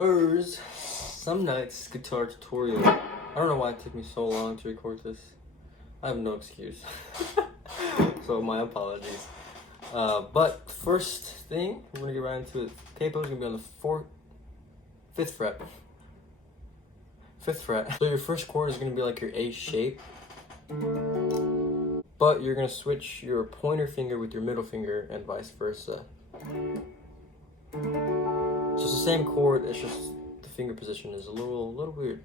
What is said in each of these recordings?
Some nights guitar tutorial. I don't know why it took me so long to record this. I have no excuse. So my apologies. But first thing, we're gonna get right into it. Capo is gonna be on the fifth fret. So your first chord is gonna be like your A shape, but you're gonna switch your pointer finger with your middle finger and vice versa. So it's the same chord, it's just the finger position is a little weird.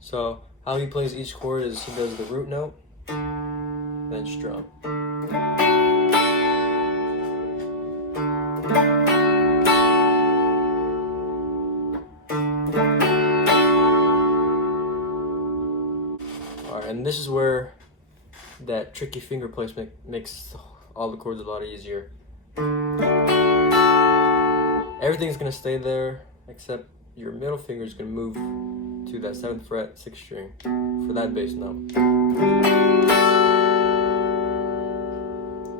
So how he plays each chord is he does the root note, then strum. Alright, and this is where that tricky finger placement makes all the chords a lot easier. Everything's gonna stay there except your middle finger is gonna move to that 7th fret 6th string for that bass note.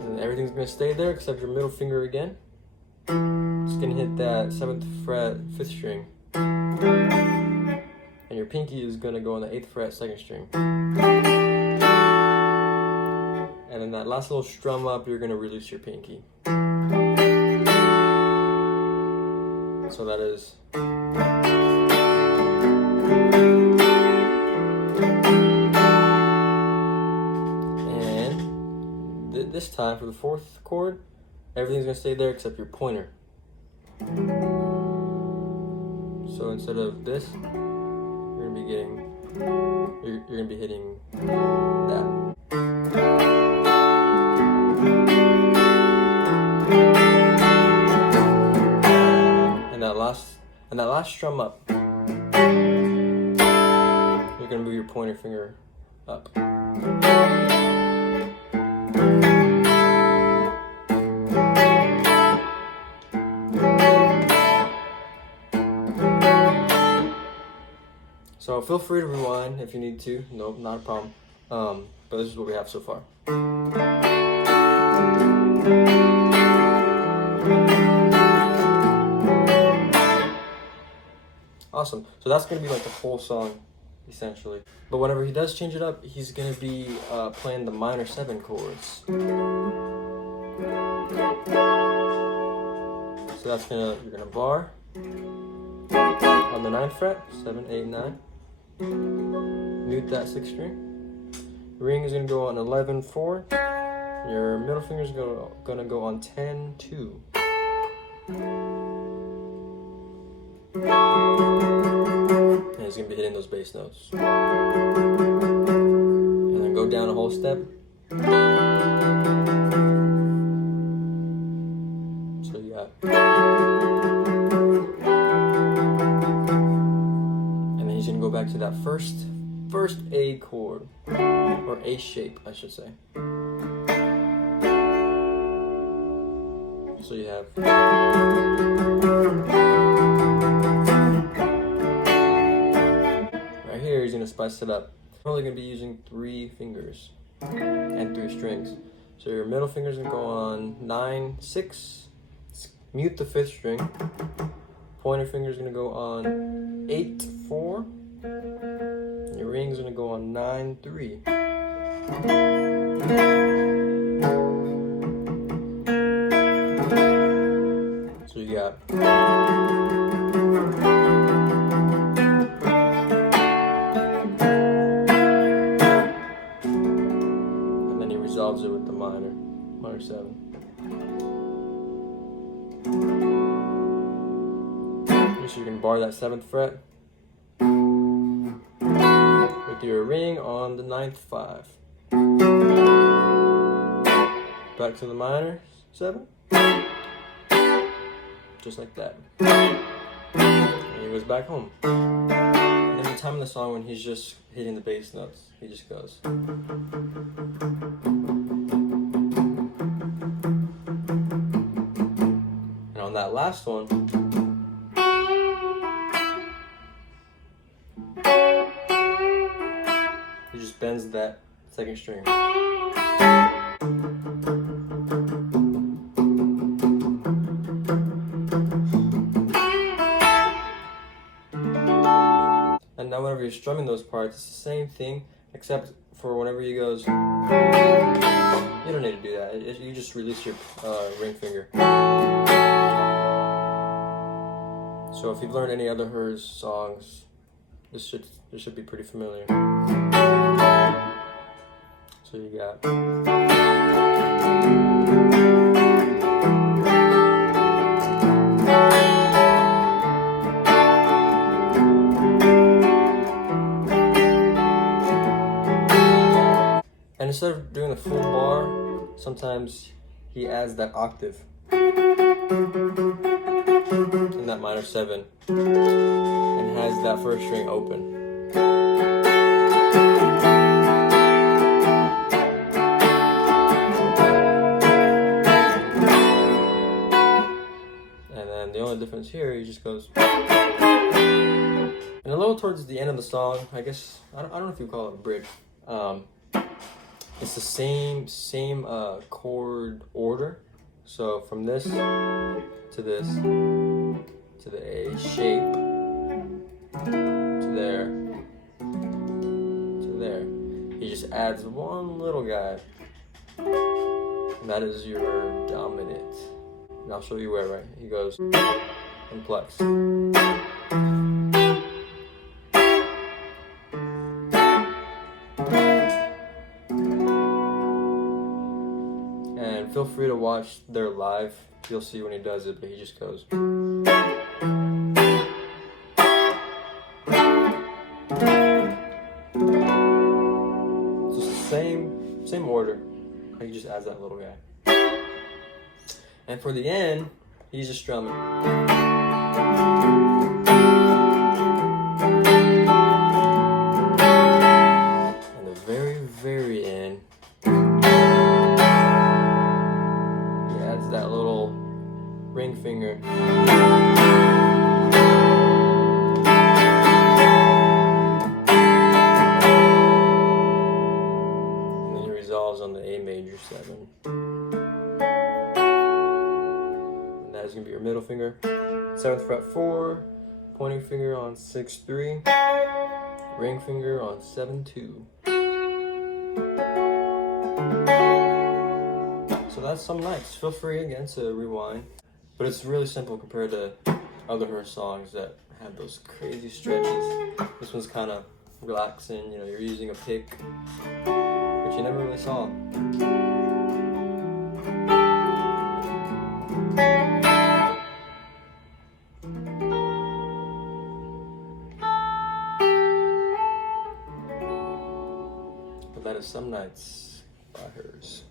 And everything's gonna stay there except your middle finger again. It's gonna hit that 7th fret 5th string. And your pinky is gonna go on the 8th fret 2nd string. And then that last little strum up, you're gonna release your pinky. So that is. And this time for the 4th chord, everything's gonna stay there except your pointer. So instead of this, you're gonna be hitting that. And that last strum up, you're gonna move your pointer finger up. So feel free to rewind if you need to. Nope, not a problem. But this is what we have so far. Awesome. So that's going to be like the whole song, essentially. But whenever he does change it up, he's going to be playing the minor 7 chords. So that's you're going to bar on the 9th fret, 7, 8, 9. Mute that 6th string. Ring is going to go on 11, 4. Your middle finger is going to go on 10, 2. And he's going to be hitting those bass notes. And then go down a whole step. So you got. And then he's going to go back to that first A chord. Or A shape, I should say. So you have. Here he's gonna spice it up. I'm only gonna be using 3 fingers and 3 strings. So your middle finger's gonna go on 9, 6, mute the 5th string. Pointer finger's gonna go on 8, 4. And your ring's gonna go on 9, 3. So you got. Resolves it with the minor 7. So you can bar that 7th fret with your ring on the 9th 5. Back to the minor 7, just like that. And he goes back home. And then the time of the song when he's just hitting the bass notes, he just goes. And on that last one, he just bends that 2nd string. And now whenever you're strumming those parts, it's the same thing, except for whenever he goes, you don't need to do that. You just release your ring finger. So if you've learned any other Hers songs, this should be pretty familiar. So you got. And instead of doing the full bar, sometimes he adds that octave in that minor 7 and has that first string open. And then the only difference here, he just goes. And a little towards the end of the song, I guess, I don't know if you call it a bridge. It's the same chord order. So from this to this to the A shape to there to there. He just adds one little guy. And that is your dominant. And I'll show you where, right? He goes and flex. And feel free to watch their live. You'll see when he does it, but he just goes. So it's the same order. He just adds that little guy. And for the end, he's just strumming. And the very end, that little ring finger. And then he resolves on the A major 7. And that is going to be your middle finger. 7th fret 4, pointing finger on 6-3, ring finger on 7-2. So that's Some Nights. Feel free again to rewind. But it's really simple compared to other Her songs that have those crazy stretches. This one's kind of relaxing, you know, you're using a pick, which you never really saw. But that is Some Nights by Hers.